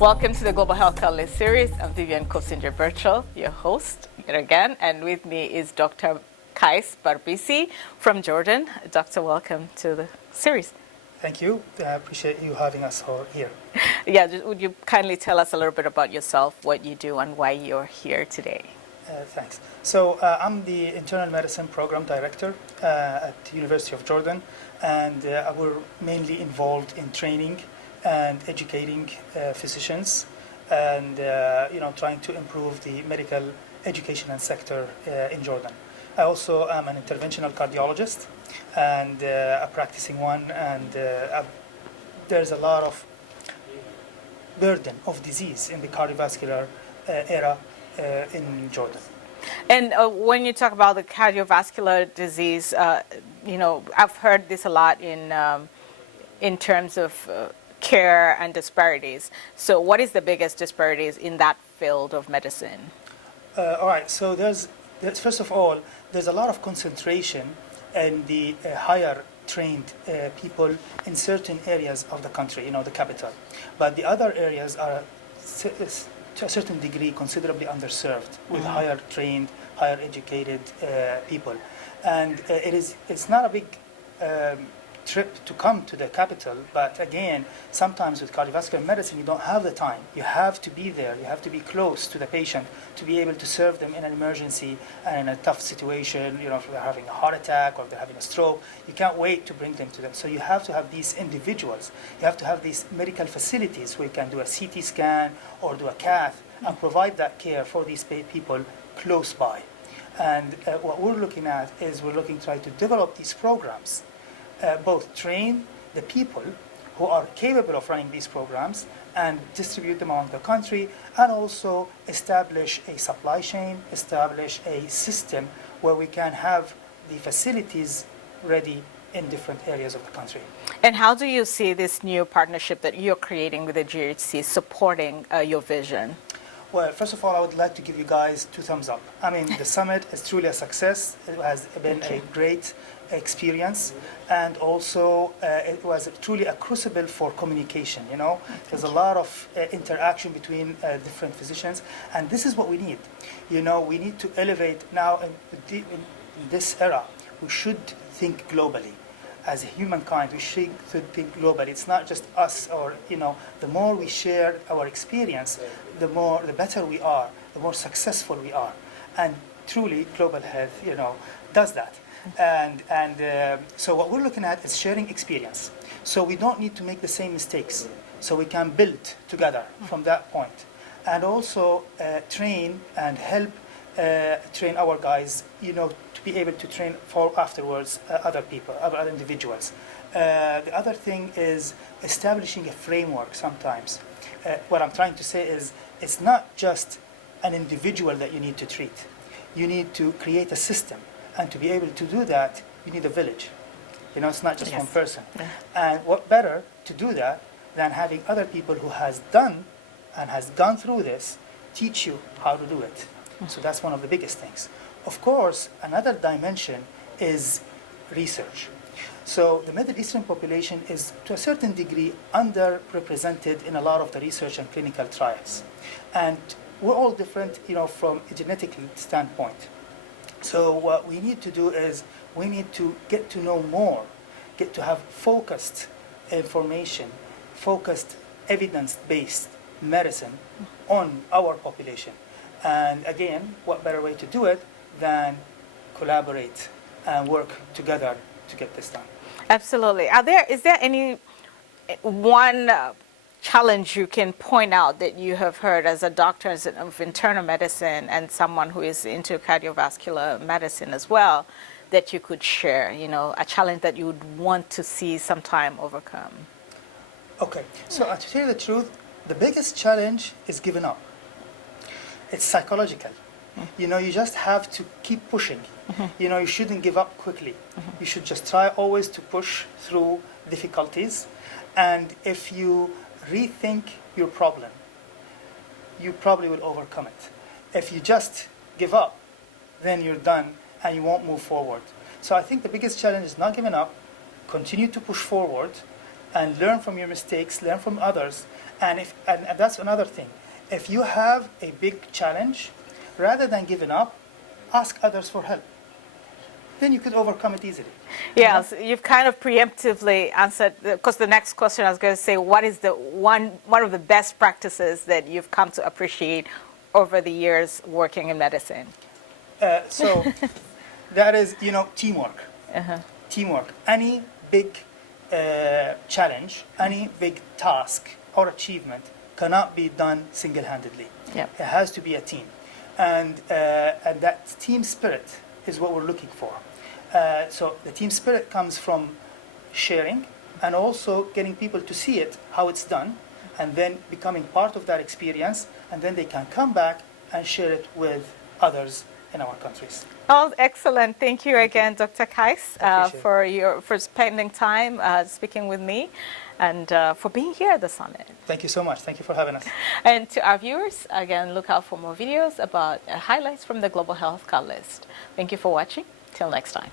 Welcome to the Global Health Catalyst series. I'm Vivian Kosinjer Birchall, your host yet again, and with me is Dr. Kais Balbissi from Jordan. Doctor, welcome to the series. Thank you. I appreciate you having us here. Yeah, would you kindly tell us a little bit about yourself, what you do, and why you're here today? Thanks. So I'm the Internal Medicine Program Director at the University of Jordan, and we're mainly involved in training and educating physicians, and trying to improve the medical education and sector in Jordan. I also am an interventional cardiologist and a practicing one, and there's a lot of burden of disease in the cardiovascular era in Jordan. And when you talk about the cardiovascular disease, I've heard this a lot in terms of care and disparities. So what is the biggest disparities in that field of medicine? All right, so there's first of all, there's a lot of concentration in the higher trained people in certain areas of the country, the capital. But the other areas are, to a certain degree, considerably underserved with higher trained, higher educated people. And it's not a big trip to come to the capital, but again, sometimes with cardiovascular medicine, you don't have the time. You have to be there. You have to be close to the patient to be able to serve them in an emergency and in a tough situation. If they're having a heart attack or they're having a stroke, you can't wait to bring them to them. So you have to have these individuals. You have to have these medical facilities where you can do a CT scan or do a cath and provide that care for these people close by. And what we're looking at is we're looking to try to develop these programs. Both train the people who are capable of running these programs and distribute them around the country, and also establish a supply chain, establish a system where we can have the facilities ready in different areas of the country. And how do you see this new partnership that you're creating with the GHC supporting your vision? Well, first of all, I would like to give you guys 2 thumbs up. I mean, the summit is truly a success. It has been a great experience, and also it was truly a crucible for communication. There's a lot of interaction between different physicians, and this is what we need. We need to elevate now in this era. We should think globally. As a humankind, we should think globally. It's not just us, or the more we share our experience, the better we are, the more successful we are, and truly global health, does that. And so what we're looking at is sharing experience. So we don't need to make the same mistakes. So we can build together from that point, and also train and help train our guys, to be able to train for afterwards other people, other individuals. The other thing is establishing a framework sometimes. What I'm trying to say is it's not just an individual that you need to treat. You need to create a system. And to be able to do that, you need a village. It's not just one person. Yeah. And what better to do that than having other people who has done and has gone through this teach you how to do it. So that's one of the biggest things. Of course, another dimension is research. So the Middle Eastern population is, to a certain degree, underrepresented in a lot of the research and clinical trials. And we're all different, from a genetic standpoint. So what we need to do is we need to get to know more, get to have focused information, focused evidence-based medicine on our population. And again, what better way to do it than collaborate and work together to get this done? Absolutely. Is there any one challenge you can point out that you have heard as a doctor of internal medicine and someone who is into cardiovascular medicine as well, that you could share, a challenge that you would want to see sometime overcome? Okay, so to tell you the truth, the biggest challenge is giving up. It's psychological. You just have to keep pushing. You shouldn't give up quickly. You should just try always to push through difficulties. And if you rethink your problem, you probably will overcome it. If you just give up, then you're done and you won't move forward. So I think the biggest challenge is not giving up, continue to push forward, and learn from your mistakes, learn from others. And that's another thing. If you have a big challenge, rather than giving up, ask others for help. Then you could overcome it easily. Yes, you've kind of preemptively answered, because the next question I was going to say, what is the one of the best practices that you've come to appreciate over the years working in medicine? So that is, teamwork. Uh-huh. Teamwork. Any big challenge, any big task or achievement cannot be done single-handedly. Yep. It has to be a team. And that team spirit is what we're looking for. So the team spirit comes from sharing and also getting people to see it, how it's done, and then becoming part of that experience, and then they can come back and share it with others in our countries. Oh, excellent. Thank you again, Dr. Kais, Appreciate for spending time speaking with me and for being here at the summit. Thank you so much. Thank you for having us. And to our viewers, again, look out for more videos about highlights from the Global Health Call List. Thank you for watching. Till next time.